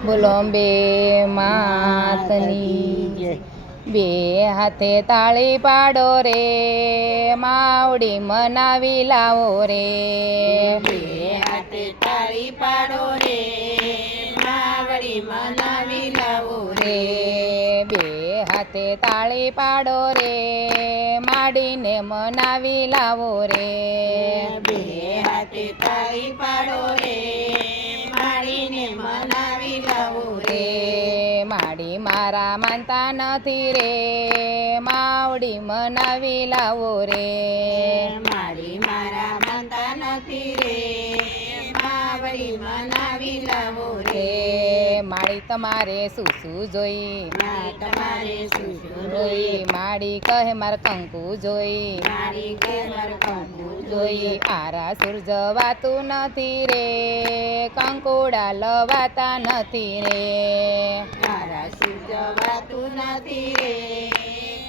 બોલો અંબે માતની બે હાથે તાળી પાડો રે માવડી મનાવી લાવો રે બે હાથે તાળી પાડો રે માવડી મનાવી લાવો રે બે હાથે તાળી પાડો રે માડીને મનાવી લાવો રે બે હાથે તાળી પાડો રે માડીને મનાવી લાવો રે માડી મારા માનતા નથી રે માવડી મનાવી લાવો રે માડી મારા માનતા નથી રે માવડી મનાવી લાવો રે માડી તમારે શું શું જોઈ તમારે શું જોઈ માડી કહે મારે કંકુ જોઈ મારી કે મારે કંકુ જોઈ આરા સૂરજ વાતું નથી રે કંકુડા લવાતા નથી રે મારા સૂજવાતું નથી રે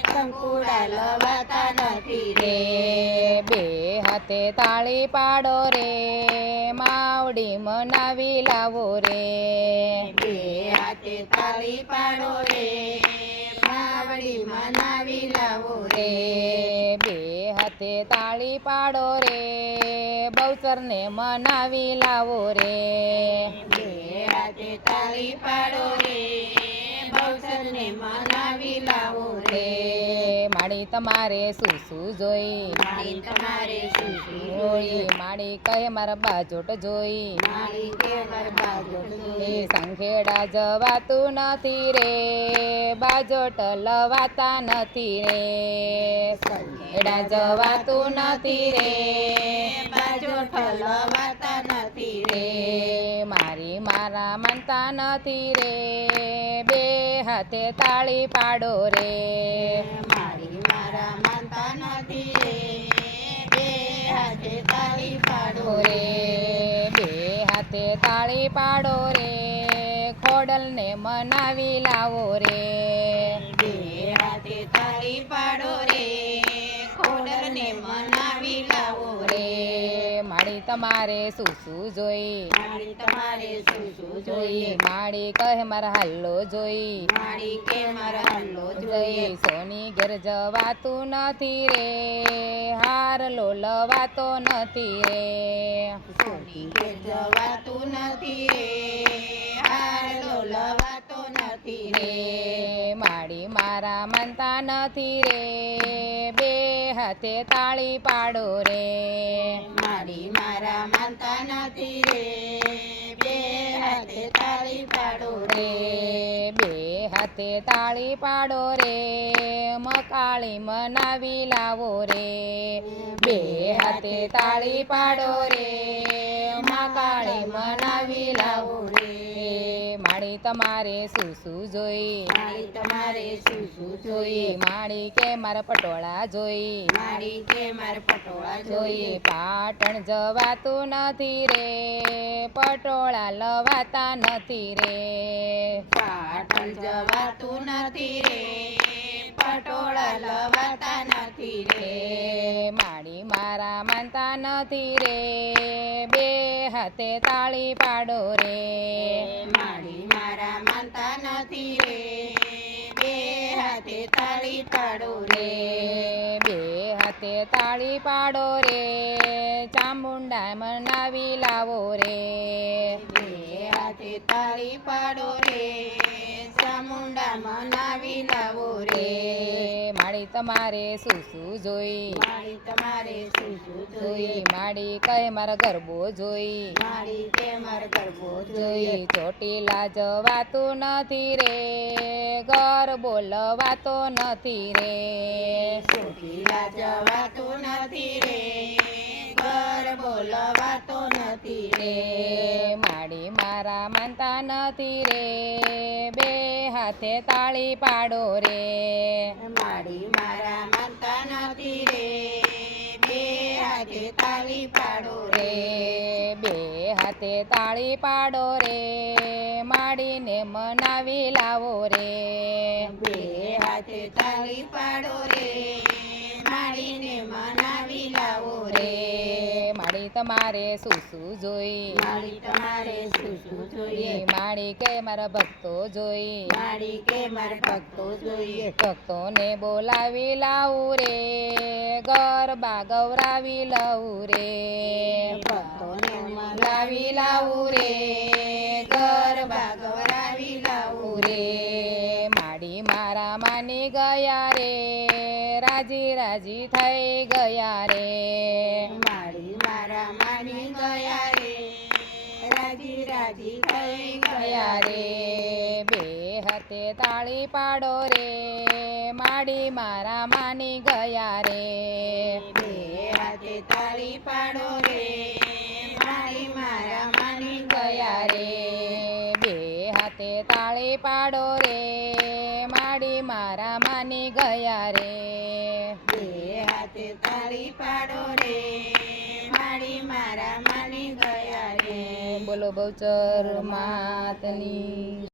કંકુડા લવાતા નથી રે બે હાથે તાળી પાડો રે માવડી મનાવી લાવો રે બે હાથે તાળી પાડો રે માવડી મનાવી લાવો રે બે હાથે તાળી પાડો રે બહુચરને મનાવી લાવો રે બે હાથે તાળી પાડો રે બહુચરને મનાવી લાવો રે માડી તમારે શું શું જોઈ મારી તમારે શું શું જોઈ માડી કહે મારા બાજોટ જોઈ મારી કે મારા બાજોટ જોઈ સંખેડા જવાતું નથી રે બાજોટ લવાતા નથી રે સંખેડા જવાતું નથી રે બાજોટ લવાતા નથી રે મારી મારા માનતા નથી રે બે હાથે તાળી પાડો રે મારી મારા માનતા નથી રે બે હાથે તાળી પાડો રે બે હાથે તાળી પાડો રે ખોડલને મનાવી લાવો રે બે હાથે તાળી પાડો રે ખોડલને મનાવી લાવો રે માડી તમારે શું શું જોઈ મારી તમારે શું શું જોઈએ માડી કહે મારા હાલ્લો જોઈ મારી કે મારા હલ્લો જોઈ જોઈએ સોની ઘેર જવાતું નથી રે હારલો લવાતો નથી રે સોની કે જવાતું નથી રે હારલો લવાતો નથી રે માડી મારા માનતા નથી રે બે હાથે તાળી પાડો રે મારી મારા માનતા નથી રે બે હાથે તાળી પાડો રે બે હાથે તાળી પાડો રે મકાળી મનાવી લાવો રે બે હાથે તાળી પાડો રે મકાળી મનાવી લાવો રે માડી તમારે શું શું જોઈ મારી તમારે શું શું જોઈ જોઈએ માડી કે મારા પટોળા જોઈ મારી કે મારે પટોળા જોઈએ જોઈએ પાટણ જવાતું નથી રે પટોળા લવાતા નથી રે પાટણ જવાતું નથી રે પટોળા લવાતા નથી રે માડી મારા માનતા નથી રે બે હાથે તાળી પાડો રે મારી મારા માનતા નથી રે બે હાથે તાળી પાડો રે બે હાથે તાળી પાડો રે ચામુંડા મનાવી લાવો રે બે હાથે તાળી પાડો રે ચામુંડા મનાવી લાવો રે માડી તમારે શું શું જોઈ મારી તમારે શું શું જોઈ જોઈએ માડી કહે મારા ગરબો જોઈ મારી કે મારે ગરબો જોઈ જોઈએ ચોટીલા જવાતું નથી રે ગરબો લવાતો નથી રે ચોટીલા જવાતું નથી રે ગરબો લવાતો નથી રે માડી મારા માનતા નથી રે બે હાથે તાળી પાડો રે મારી મારા માનતા નથી રે બે હાથે તાળી પાડો રે બે હાથે તાળી પાડો રે માડીને મનાવી લાવો રે બે હાથે તાળી પાડો રે માડીને મનાવી લાવો રે માડી તમારે શું શું જોઈ માડી તમારે શું શું જોઈએ માડી કે મારા ભક્તો જોઈ માડી કે મારા ભક્તો જોઈએ ભક્તોને બોલાવી લાવું રે ગરબા ગૌરાવી લઉં રે ભક્તોને લાવી લાવું રે ગરબા ગવરાવી લાવું રે માડી મારા માની ગયા રે રાજી રાજી થઈ ગયા રે માડી મારા માની ગયા રે રાજી રાજી થઈ ગયા ગયા રે બે હાથે તાળી પાડો રે માડી મારા માની ગયા રે બે હાથે તાળી પાડો રે માડી મારા માની ગયા રે બે હાથે તાળી પાડો રે માડી મારા માની ગયા રે બે હાથે તાળી પાડો રે માડી મારા માની ગયા રે બોલો બહુચર માતની